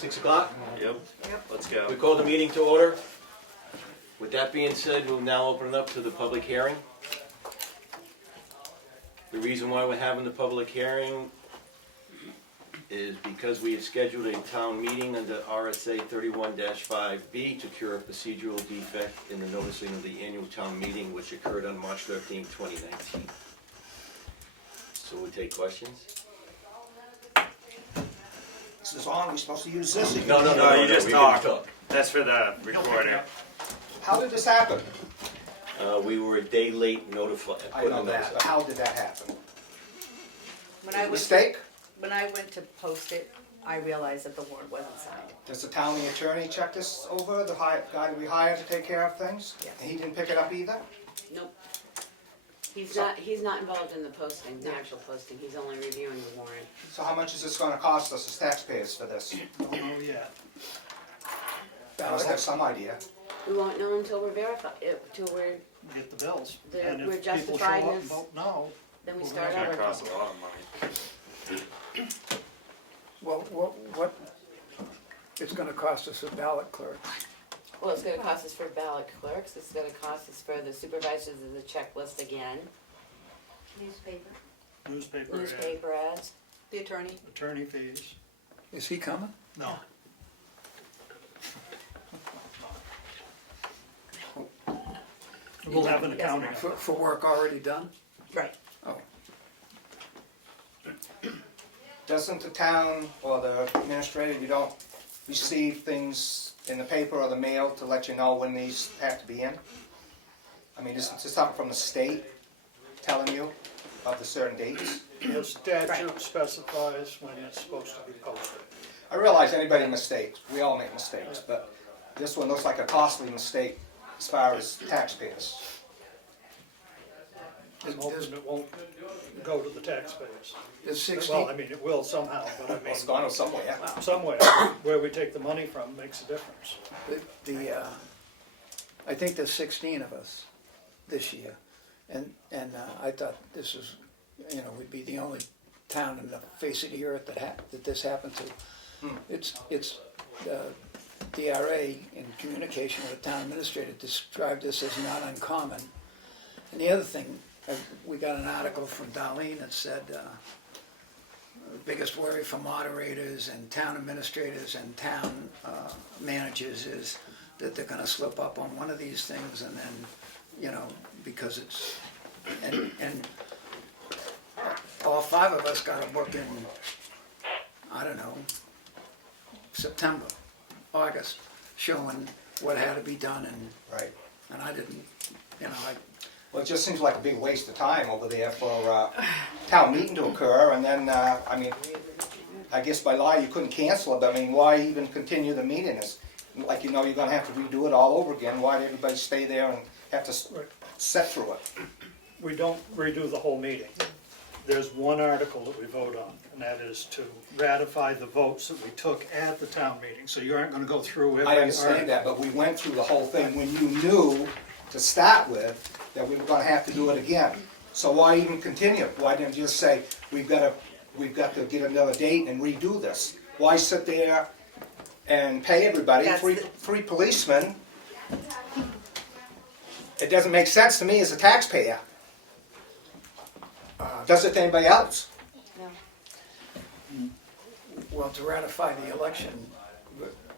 6 o'clock? Yep, let's go. We call the meeting to order. With that being said, we'll now open it up to the public hearing. The reason why we're having the public hearing is because we have scheduled a town meeting under RSA 31-5B to cure a procedural defect in the noticing of the annual town meeting, which occurred on March 13, 2019. So we'll take questions. This is on, we're supposed to use this? No, you just we talk. can That's for the recording. How did this happen? We were a day late notified. I know that, but how did that happen? When I went to post it, I realized that the warrant wasn't signed. Does the town attorney check this over, the guy that we hired to take care of things? Yes. And he didn't pick it up either? Nope. He's not involved in the posting, the actual posting, he's only reviewing the warrant. So how much is this gonna cost us as taxpayers for this? Don't know yet. I must have some idea. We won't know until we're verified, until we're, Get the bills. The- And we're if people show justified up and as- vote no, then we Well, start It's gonna over. cost a lot of money. Well, what, it's gonna cost us a ballot clerk. Well, it's gonna cost us for ballot clerks, it's gonna cost us for the supervisors of the checklist again, newspaper, newspaper ads. The attorney? attorney fees. Is he coming? No. We'll have an accounting. For work already done? Right. Oh, Doesn't the town or the administrator, you don't receive things in the paper or the mail to let you know when these have to be in? I mean, isn't this something from the state telling you of the certain dates? The statute specifies when it's supposed to be posted. I realize anybody mistakes, we all make mistakes, but this one looks like a costly mistake as far as taxpayers. I'm hoping it won't go to the taxpayers. is Well, 16, I mean, it will somehow, but I Well, it's mean, gone somewhere. somewhere where we take the money from makes a difference. I think there's 16 of us this year. And I thought this was, we'd be the only town in the face of the earth that this happened to. It's DRA in communication with the town administrator described this as not uncommon. And the other thing, we got an article from Darlene that said the biggest worry for moderators and town administrators and town managers is that they're gonna slip up on one of these things and then, because it's, and all 5 of us got a book in, I don't know, September, August, showing what had to be done Right. and I didn't, Well, it just seems like a big waste of time over there for town meeting to occur, and then, I mean, I guess by law you couldn't cancel it, but I mean, why even continue the meeting? It's like, you're gonna have to redo it all over again. Why did everybody stay there and have to sit through it? We don't redo the whole meeting. There's one article that we vote on, and that is to ratify the votes that we took at the town meeting. So you aren't gonna go through every I article. understand that, but we went through the whole thing when you knew to start with that we were gonna have to do it again. So why even continue? Why didn't you just say, we've got to get another date and redo this? Why sit there and pay everybody, That's three policemen? It doesn't make sense to me as a taxpayer. Does it to anybody else? No. well, to ratify the election,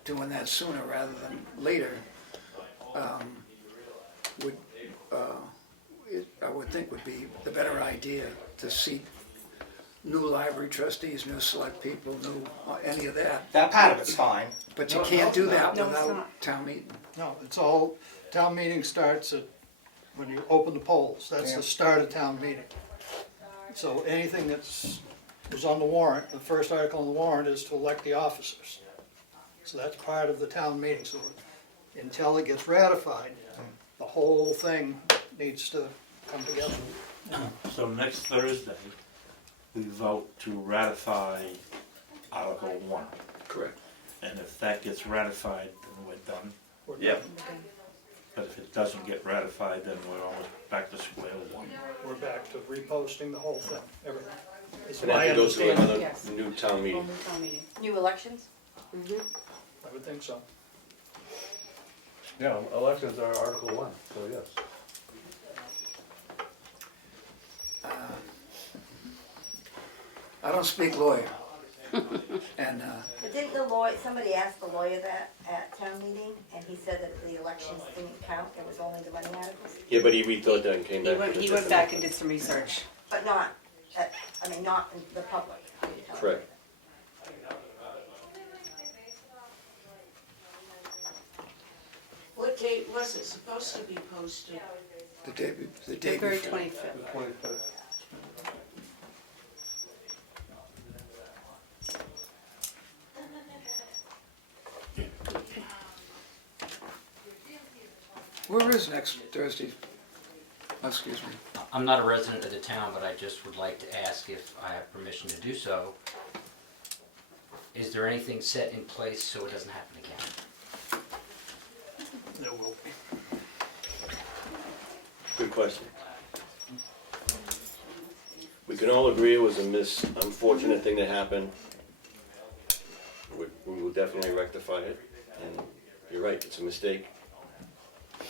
doing that sooner rather than later, I would think would be the better idea to seat new library trustees, new select people, any of that. That part of it's fine. But you can't do that No, it's without not. town meeting. No, it's all, town meeting starts at, when you open the polls, that's Yeah. the start of town meeting. So anything was on the warrant, the first article on the warrant is to elect the officers. So that's part of the town meeting, so until it gets ratified, the whole thing needs to come together. So next Thursday, we vote to ratify Article 1. Correct. And if that gets ratified, then we're done. Yep. But if it doesn't get ratified, then we're almost back to square one. We're back to reposting the whole thing, everything. It's And my that goes to understanding. another Yes. new town meeting. Only town meeting. New elections? I would think so. Yeah, elections are Article 1, so yes. I don't speak lawyer. And, But didn't the lawyer, somebody asked the lawyer that at town meeting, and he said that the elections didn't count, it was only the money articles? Yeah, but he rethought that and came back. with a He different went back and did some research. But not, I mean, not in the public. Correct. What date was it supposed to be posted? the day February before. 25th. The 25th. Where is next Thursday? Oh, excuse me. I'm not a resident of the town, but I just would like to ask if I have permission to do so. Is there anything set in place so it doesn't happen again? There will be. Good question. We can all agree it was a unfortunate thing that happened. We will definitely rectify it, and you're right, it's a mistake.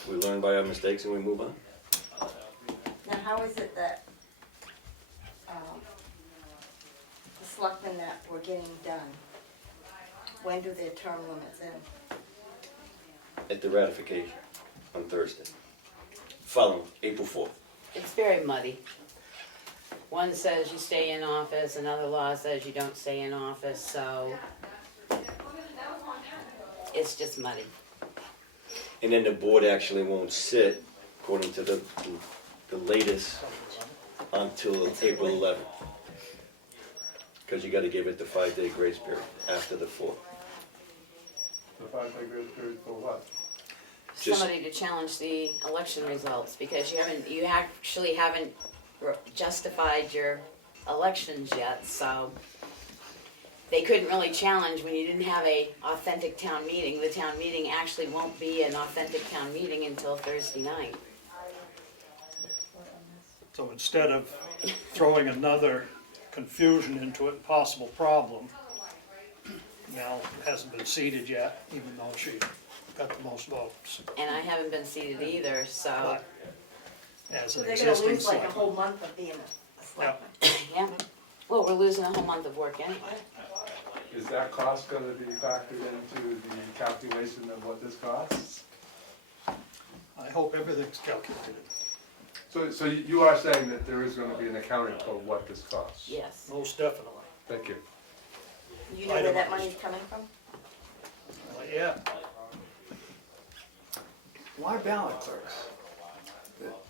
We learn by our mistakes and we move on. Now, how is it that, the selectmen that were getting done, when do their term limits end? At the ratification on Thursday, following April 4th. It's very muddy. One says you stay in office, another law says you don't stay in office, so it's just muddy. And then the board actually won't sit, according to the latest, until April 11th. Because you gotta give it the 5-day grace period after the 4th. The 5-day grace period for what? Just- Somebody to challenge the election results, because you actually haven't justified your elections yet, so they couldn't really challenge when you didn't have a authentic town meeting. The town meeting actually won't be an authentic town meeting until Thursday night. So instead of throwing another confusion into it, possible problem, Mel hasn't been seated yet, even though she got the most votes. And I haven't been seated either, so, But as So an they're gonna existing lose like a selectman. whole month of being a selectman. yeah. Well, we're losing a whole month of work anyway. Is that cost going to be factored into the calculation of what this costs? I hope everything's calculated. So you are saying that there is going to be an accounting for what this costs? Yes. Most definitely. Thank you. You know where that money's coming from? Yeah, Why ballot clerks?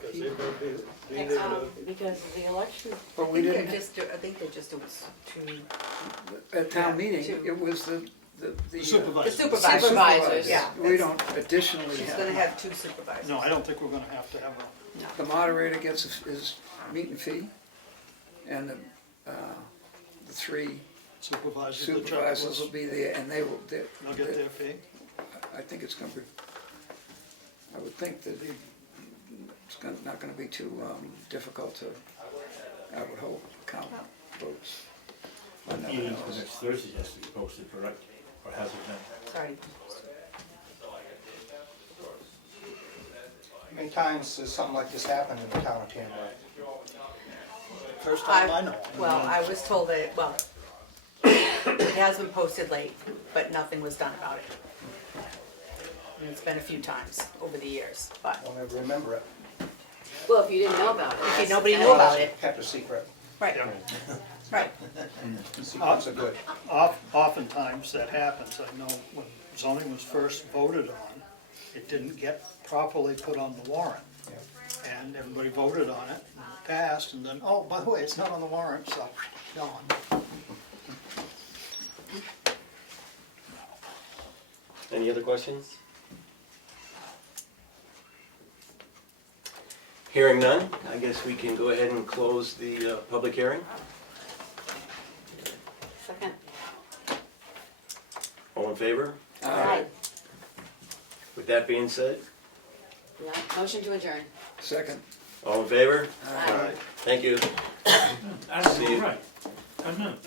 because they're gonna be there to Because of the election. But we didn't, I think they're just, it was two. at town meeting, two. it was the the supervisor. The supervisor. Supervisors. Yeah. We don't additionally She's gonna have two supervisors. No, I don't think we're gonna have to have The moderator gets his meeting fee, and the 3 supervisors. that check supervisors will lists. be there, and they will, They'll get their fee. I think it's gonna be, I would think that it's not gonna be too difficult to, I would hope, count votes. I never Even know. for next Thursday has to be posted, correct? Or has it been? Sorry. How many times has something like this happened in the town of Tamworth? First time I know. Well, I was told that, well, it has been posted late, but nothing was done about it. And it's been a few times over the years, but Don't ever remember it. Well, if you didn't know about it. if nobody knew about it, Kept a secret. right, right. Secrets are good. Oftentimes that happens. I know when zoning was first voted on, it didn't get properly put on the warrant. Yeah. And everybody voted on it, and it passed, and then, oh, by the way, it's not on the warrant, so, gone. Any other questions? Hearing none, I guess we can go ahead and close the public hearing. Second. All in favor? Aye. With that being said, No, motion to adjourn. Second. all in favor? Aye. Thank you. That's See you. right. I'm not.